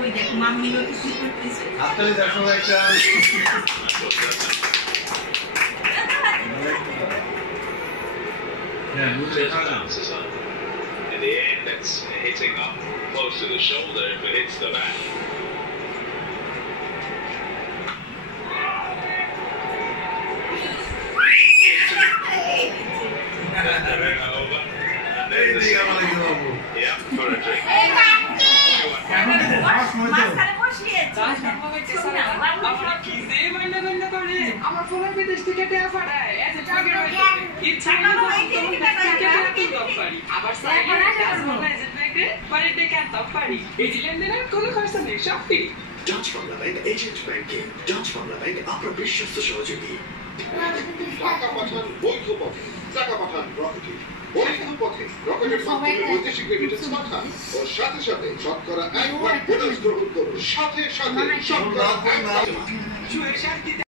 ওই দেখ মাম্মি লোক কি করতেছে হাততালি দাও সবাই একটা হ্যাঁ বুঝলে না In the end, that's hitting up close to the shoulder if it hits the back. Over. And there's the yeah, for a drink. মাঝখানে বসিয়েছে আমার কি যে বন্ধ বন্ধ করে আমার ফোনের বিদেশ থেকে টাকা পাঠায় এত টাকা ইচ্ছা করে আবার বাড়িতে কাটতে পারি এই লেনদেনের কোনো খরচ নেই সব free Dutch Bangla bank agent banking Dutch Bangla bank আপনার বিশ্বস্ত সহযোগী টাকা পাঠান বৈধ পথে টাকা পাঠান রকেটে বৈধ পথে রকেটের মাধ্যমে বৈদেশিক রেমিটেন্স পাঠান ও সাথে সাথে শতকরা 1 লাখ বোনাস গ্রহণ করুন সাথে সাথে শতকরা 1 লাখ